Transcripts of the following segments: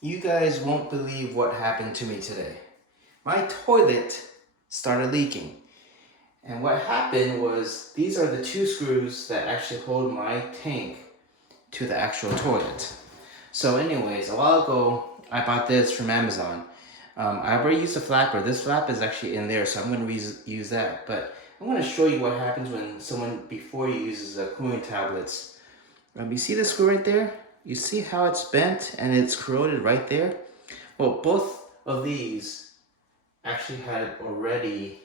You guys won't believe what happened to me today. My toilet started leaking. And what happened was these are the two screws that actually hold my tank to the actual toilet. So anyways, a while ago, I bought this from Amazon. I already used a flapper. This flap is actually in there, so I'm going to use that. But I'm going to show you what happens when someone, before you uses the cooling tablets. You see the screw right there? You see how it's bent and it's corroded right there? Well, both of these actually had already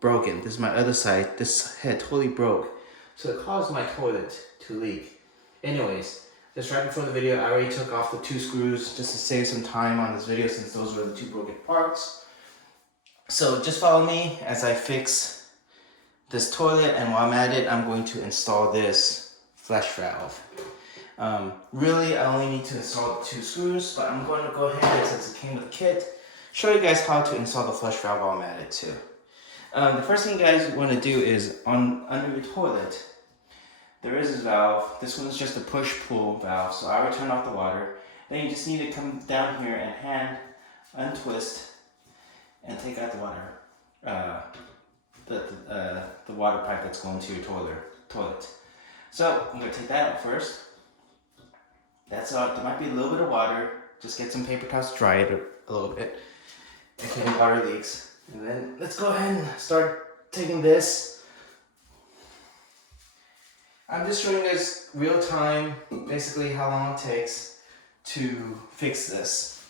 broken. This is my other side. This had totally broke. So it caused my toilet to leak. Anyways, just right before the video, I already took off the two screws just to save some time on this video since those were the two broken parts. So just follow me as I fix this toilet, and while I'm at it, I'm going to install this flush valve. Really, I only need to install the two screws, but I'm going to go ahead, since it came with a kit, show you guys how to install the flush valve while I'm at it too. The first thing you guys want to do is under your toilet, there is this valve. This one is just a push-pull valve, so I already turned off the water. Then you just need to come down here and hand untwist and take out the water, the water pipe that's going to your toilet. So I'm gonna take that out first. That's all. There might be a little bit of water. Just get some paper towels to dry it a little bit in case water leaks. And then let's go ahead and start taking this. I'm just showing you guys real time, basically how long it takes to fix this.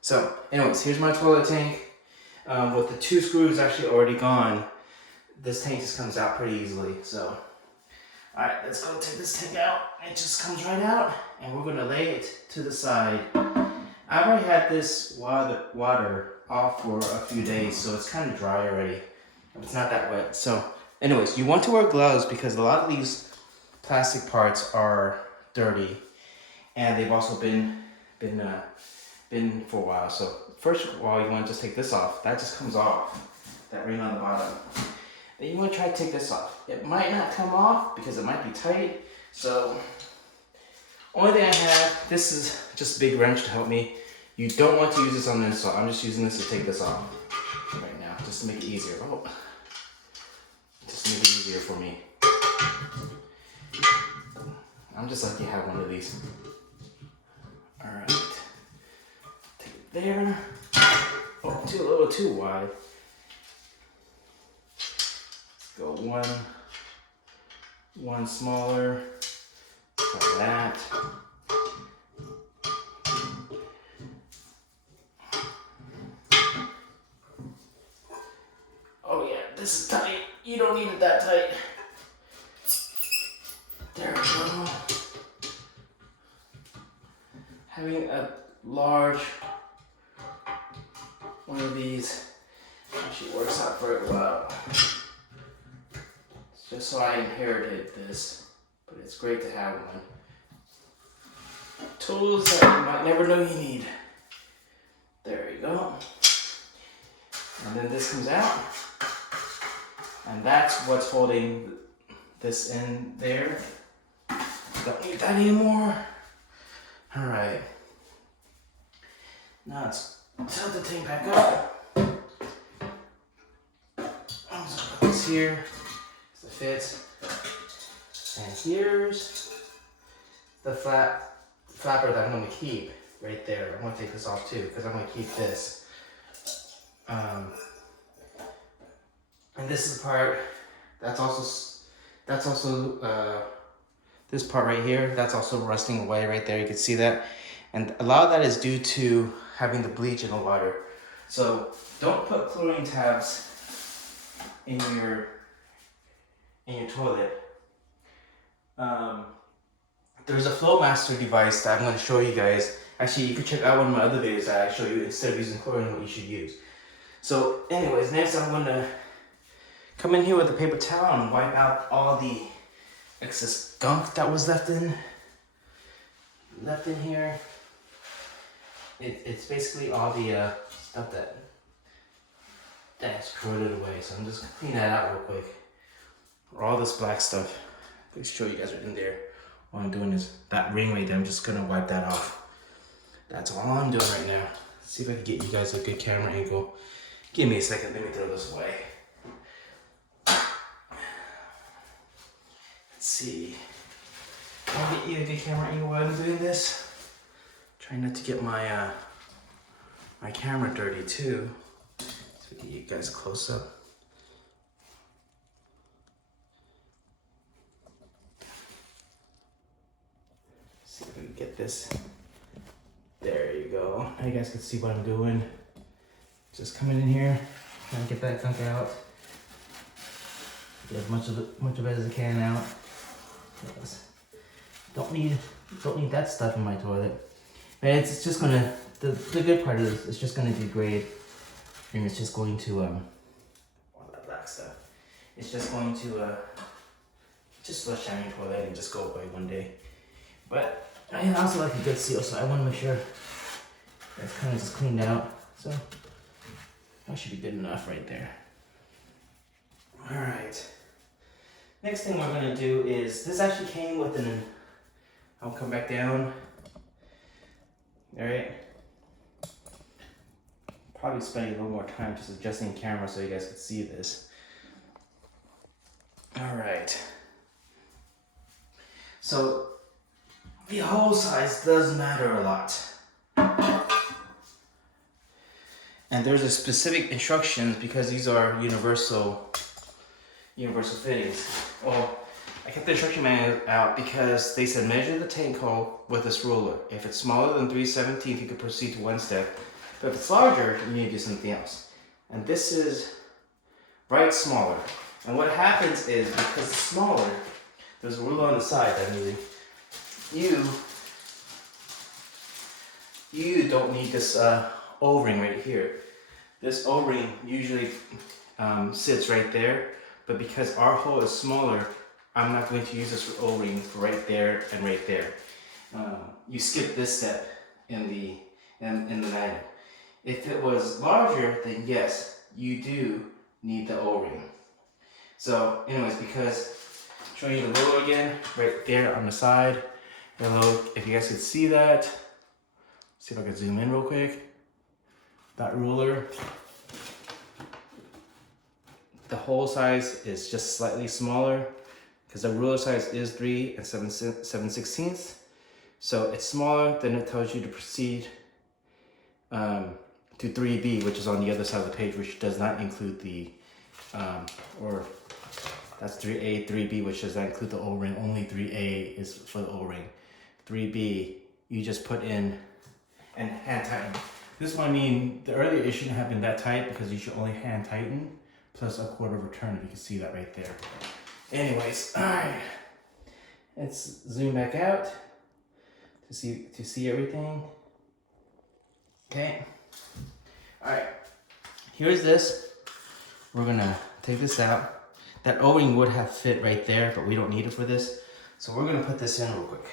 So anyways, here's my toilet tank. With the two screws actually already gone, this tank just comes out pretty easily. So, alright, let's go take this tank out. It just comes right out, and we're gonna lay it to the side. I've already had this water off for a few days, so it's kind of dry already. It's not that wet. So anyways, you want to wear gloves because a lot of these plastic parts are dirty, and they've also been for a while. So first of all, you want to just take this off. That just comes off, that ring on the bottom. Then you want to try to take this off. It might not come off because it might be tight. So only thing I have, this is just a big wrench to help me. You don't want to use this on the install. I'm just using this to take this off right now, just to make it easier. Oh, just to make it easier for me. I'm just lucky to have one of these. All right, take it there. Oh, a little too wide. Let's go one smaller, like that. Oh yeah, this is tight. You don't need it that tight. There we go. Having a large one of these actually works out very well. It's just so I inherited this, but it's great to have one. Tools that you might never know you need. There you go. And then this comes out. And that's what's holding this in there. Don't need that anymore. All right. Now let's tilt the tank back up. I'm just gonna put this here so it fits. And here's the flapper that I'm gonna keep right there. I'm gonna take this off too because I'm gonna keep this. And this is the part that's also this part right here, that's also rusting away right there. You can see that. And a lot of that is due to having the bleach in the water. So don't put chlorine tabs in your toilet. There's a Flowmaster device that I'm going to show you guys. Actually, you can check out one of my other videos that I show you instead of using chlorine what you should use. So anyways, next I'm going to come in here with a paper towel and wipe out all the excess gunk that was left in here. It's basically all the stuff that's corroded away. So I'm just gonna clean that out real quick. All this black stuff. Let's show you guys what's in there. What I'm doing is that ring right there. I'm just gonna wipe that off. That's all I'm doing right now. Let's see if I can get you guys a good camera angle. Give me a second, let me throw this away. Let's see. I'll get you a good camera angle while I'm doing this. Trying not to get my my camera dirty too. So we can get you guys a close up. See if we can get this. There you go. Now you guys can see what I'm doing. Just coming in here, trying to get that gunk out. Get as much of it as I can out. Yes. Don't need that stuff in my toilet. And it's just gonna, the good part is it's just gonna degrade, and it's just going to all that black stuff. It's just going to just flush down your toilet and just go away one day. But I also like a good seal, so I want to make sure that's kind of just cleaned out. So that should be good enough right there. All right. Next thing we're gonna do is, this actually came with an, I'll come back down. All right. Probably spending a little more time just adjusting the camera so you guys can see this. All right. So the hole size does matter a lot. And there's a specific instructions because these are universal fittings. Well, I kept the instruction manual out because they said measure the tank hole with this ruler. If it's smaller than 3/17, you can proceed to one step. But if it's larger, you need to do something else. And this is right smaller. And what happens is, because it's smaller, there's a ruler on the side that I'm using. You don't need this O-ring right here. This O-ring usually sits right there, but because our hole is smaller, I'm not going to use this O-ring for right there and right there. You skip this step in the manual. If it was larger, then yes, you do need the O-ring. So anyways, because showing you the ruler again, right there on the side. Hello, if you guys could see that. See if I can zoom in real quick. That ruler, the hole size is just slightly smaller because the ruler size is 3 7/16. So it's smaller, then it tells you to proceed to 3B, which is on the other side of the page, which does not include the, or that's 3A, 3B, which does not include the O-ring. Only 3A is for the O-ring. 3B, you just put in and hand tighten. This one, I mean, the earlier it shouldn't have been that tight because you should only hand tighten plus a quarter of a turn, if you can see that right there. Anyways, all right, let's zoom back out to see everything. Okay, all right, here's this. We're gonna take this out. That O-ring would have fit right there, but we don't need it for this. So we're gonna put this in real quick.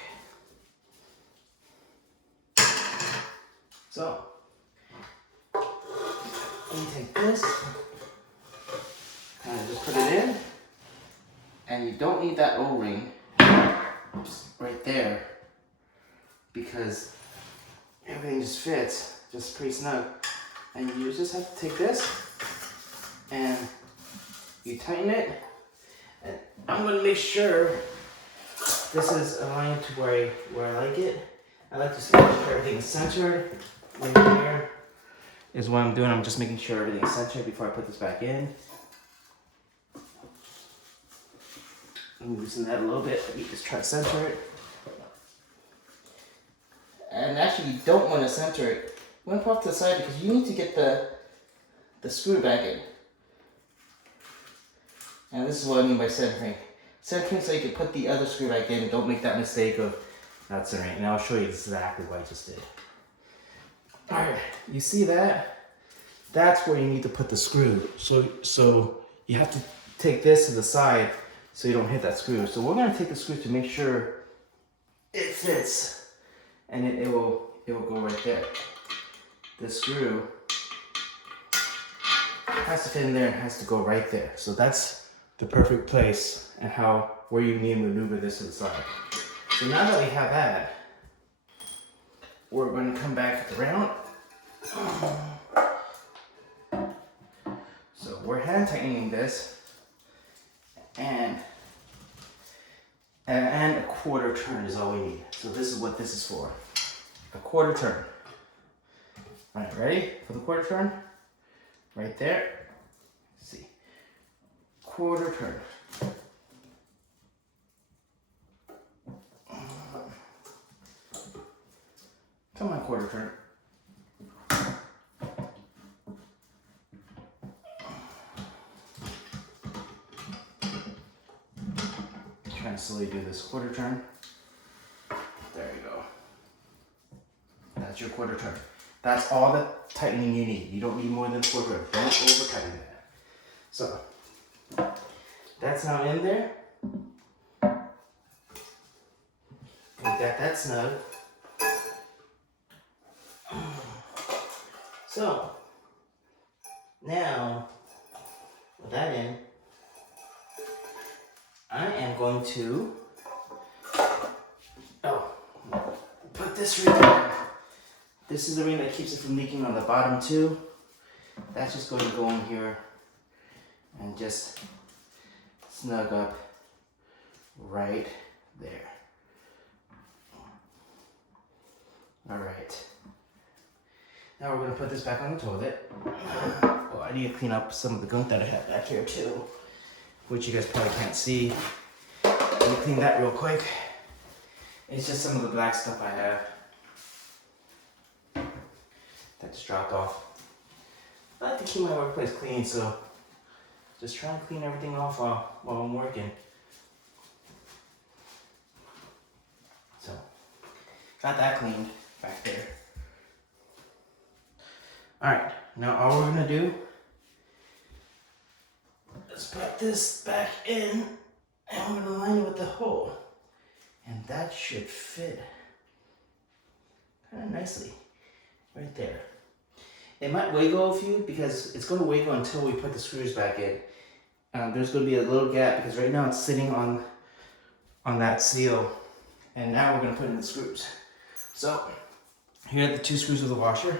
So, you take this, kind of just put it in, and you don't need that O-ring right there because everything just fits, just pretty snug. And you just have to take this and you tighten it. And I'm gonna make sure this is aligned to where I like it. I like to make sure everything is centered. Right here is what I'm doing. I'm just making sure everything is centered before I put this back in. I'm loosen that a little bit. Let me just try to center it. And actually, you don't want to center it. You want to put off to the side because you need to get the screw back in. And this is what I mean by centering. Centering so you can put the other screw back in and don't make that mistake of not centering. And I'll show you exactly what I just did. Alright, you see that? That's where you need to put the screw. So you have to take this to the side so you don't hit that screw. So we're going to take the screw to make sure it fits. And it will go right there. The screw has to fit in there and has to go right there. So that's the perfect place and where you need to maneuver this to the side. So now that we have that, we're going to come back around. So we're hand tightening this, and a quarter turn is all we need. So this is what this is for, a quarter turn. All right, ready for the quarter turn? Right there. Let's see, quarter turn. Come on, quarter turn. Trying to slowly do this quarter turn. There you go. That's your quarter turn. That's all the tightening you need. You don't need more than quarter turn. Don't over tighten that. So that's now in there. We got that snug. So now with that in, I am going to put this ring in. This is the ring that keeps it from leaking on the bottom too. That's just going to go in here and just snug up right there. All right. Now we're going to put this back on the toilet. Oh, I need to clean up some of the gunk that I have back here too, which you guys probably can't see. Let me clean that real quick. It's just some of the black stuff I have that just dropped off. I like to keep my workplace clean, so just try and clean everything off while I'm working. So, got that cleaned back there. Alright, now all we're gonna do is put this back in, and we're gonna line it with the hole. And that should fit kind of nicely right there. It might wiggle a few because it's going to wiggle until we put the screws back in. There's going to be a little gap because right now it's sitting on that seal, and now we're going to put in the screws. So here are the two screws of the washer.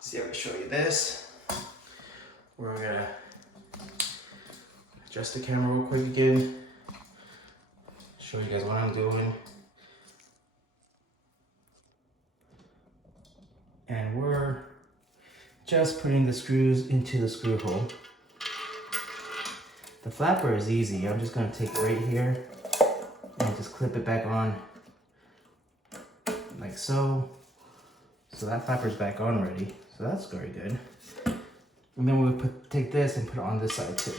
See, I can show you this. We're going to adjust the camera real quick again. Show you guys what I'm doing. And we're just putting the screws into the screw hole. The flapper is easy. I'm just gonna take it right here and just clip it back on like so. So that flapper's back on already. So that's very good. And then we'll take this and put it on this side too.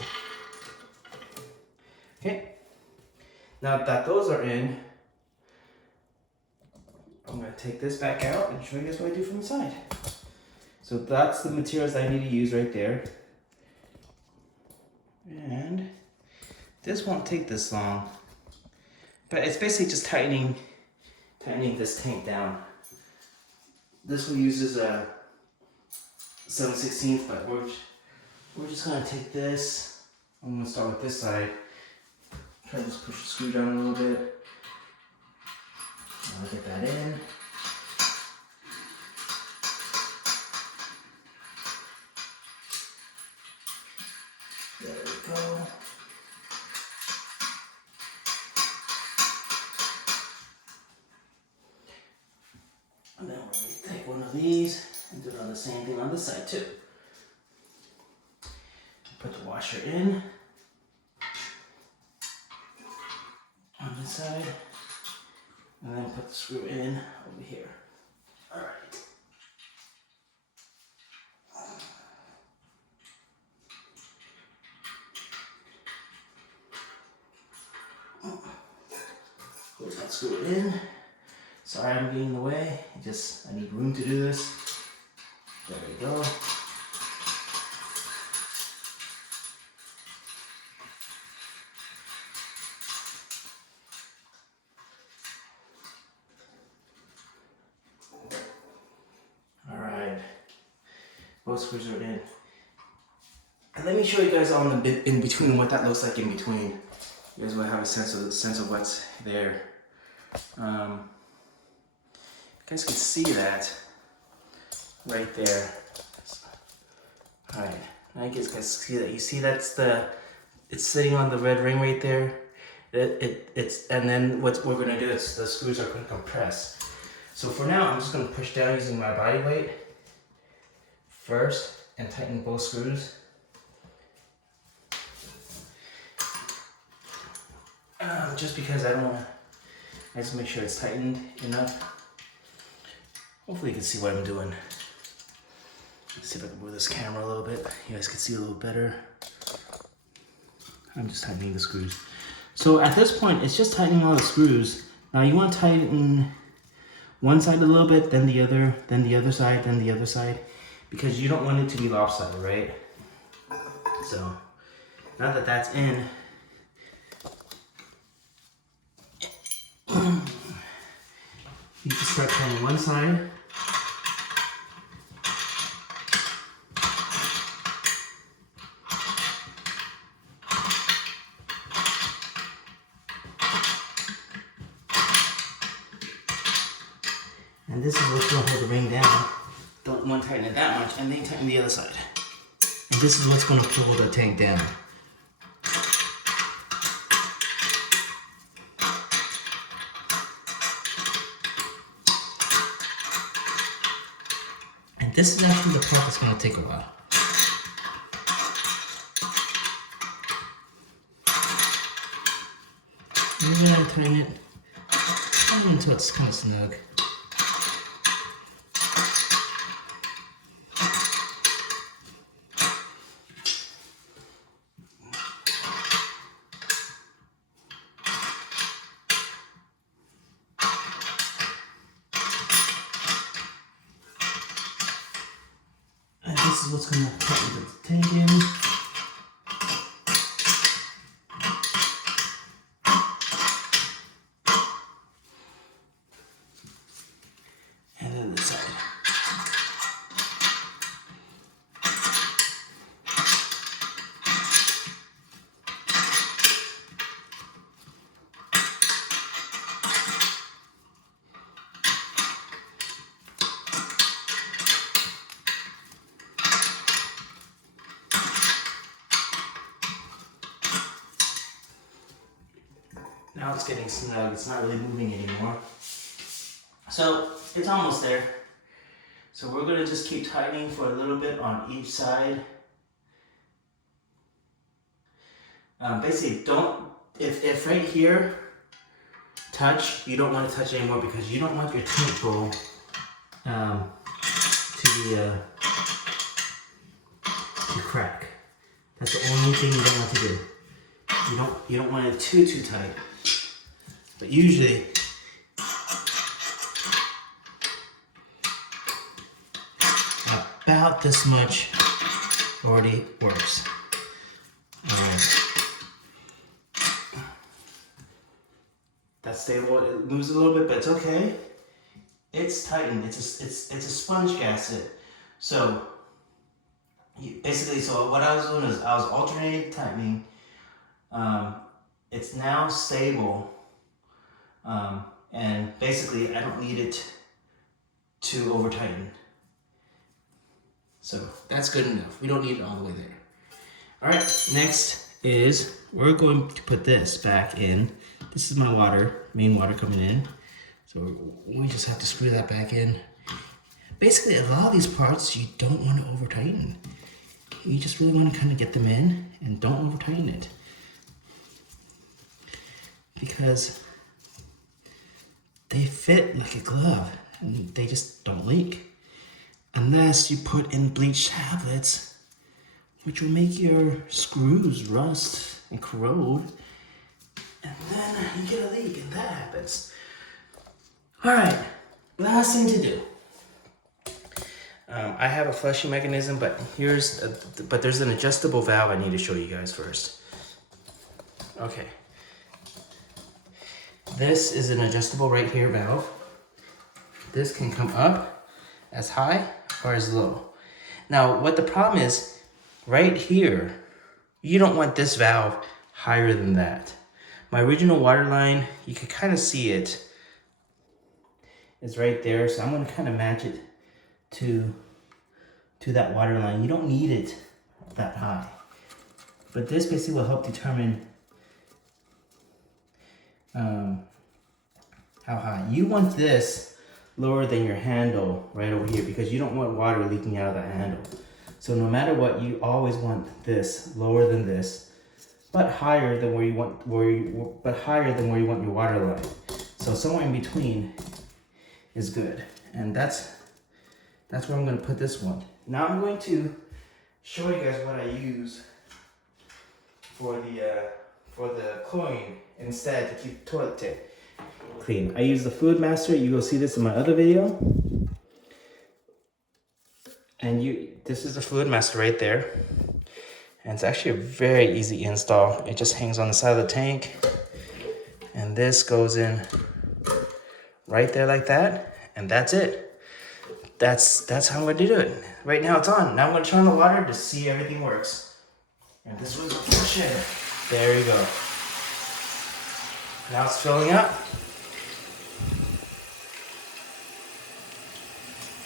Okay, now that those are in, I'm going to take this back out and show you guys what I do from the side. So that's the materials that I need to use right there. And this won't take this long, but it's basically just tightening this tank down. This one uses a 7/16, but we're just going to take this. I'm going to start with this side. Try to just push the screw down a little bit. I'll get that in. There we go. And then we're going to take one of these and do the same thing on this side too. Put the washer in on this side, and then put the screw in over here. All right. Put that screw in. Sorry I'm getting in the way. I need room to do this. There we go. Both screws are in. And let me show you guys on the bit in between what that looks like in between. You guys will have a sense of what's there. You guys can see that right there. All right, now you guys can see that. You see it's sitting on the red ring right there. And then what we're gonna do is the screws are gonna compress. So for now, I'm just gonna push down using my body weight first and tighten both screws. Just because I just make sure it's tightened enough. Hopefully you can see what I'm doing. Let's see if I can move this camera a little bit. You guys can see a little better. I'm just tightening the screws. So at this point, it's just tightening all the screws. Now you want to tighten one side a little bit, then the other side, then the other side, because you don't want it to be lopsided, right? So now that that's in, you just start tightening one side. And this is what's going to hold the ring down. Don't want to tighten it that much, and then tighten the other side. And this is what's going to hold the tank down. And this is actually the part that's going to take a while. You're going to tighten it until it's kind of snug. And this is what's going to tighten the tank in. And then this side. Now it's getting snug, it's not really moving anymore. So it's almost there. So we're gonna just keep tightening for a little bit on each side. Basically if right here touch, you don't want to touch anymore because you don't want your tank bowl to crack. That's the only thing you don't want to do. You don't want it too tight. But usually, about this much already works. That's stable. It moves a little bit, but it's okay. It's tightened. It's a sponge gasket. So basically, what I was doing is I was alternating tightening. It's now stable. And basically I don't need it to over tighten. So that's good enough. We don't need it all the way there. All right, next is we're going to put this back in. This is my main water coming in. So we just have to screw that back in. Basically, a lot of these parts you don't want to over tighten. You just really want to kind of get them in and don't over tighten it. Because they fit like a glove and they just don't leak. Unless you put in bleach tablets, which will make your screws rust and corrode. And then you get a leak and that happens. All right, last thing to do. I have a flushing mechanism, but there's an adjustable valve I need to show you guys first. Okay. This is an adjustable right here valve. This can come up as high or as low. Now, what the problem is, right here, you don't want this valve higher than that. My original water line, you can kind of see it. is right there. So I'm gonna kind of match it to that water line. You don't need it that high. But this basically will help determine how high. You want this lower than your handle right over here because you don't want water leaking out of that handle. So no matter what, you always want this lower than this, but higher than where you want higher than where you want your water line. So somewhere in between is good. And that's where I'm gonna put this one. Now I'm going to show you guys what I use for the chlorine instead to keep toilet tape clean. I use the Food Master. You will see this in my other video. And this is the Food Master right there. And it's actually a very easy install. It just hangs on the side of the tank. And this goes in right there like that. And that's it. That's how I'm going to do it. Right now it's on. Now I'm going to turn on the water to see everything works. And this was pushing. There you go. Now it's filling up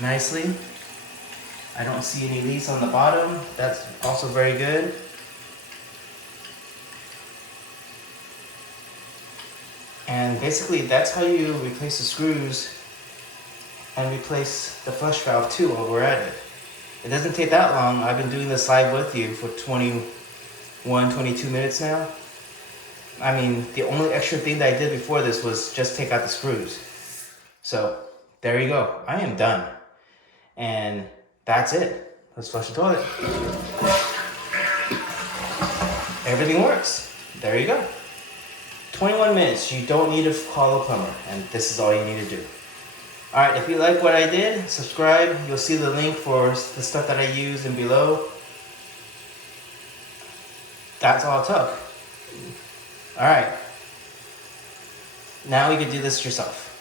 nicely. I don't see any leaks on the bottom. That's also very good. And basically that's how you replace the screws and replace the flush valve too while we're at it. It doesn't take that long. I've been doing this live with you for 22 minutes now. I mean, the only extra thing that I did before this was just take out the screws. So there you go. I am done. And that's it. Let's flush the toilet. Everything works. There you go. 21 minutes. You don't need to call a plumber. And this is all you need to do. Alright, if you like what I did, subscribe. You'll see the link for the stuff that I used in below. That's all it took. Alright. Now you can do this yourself.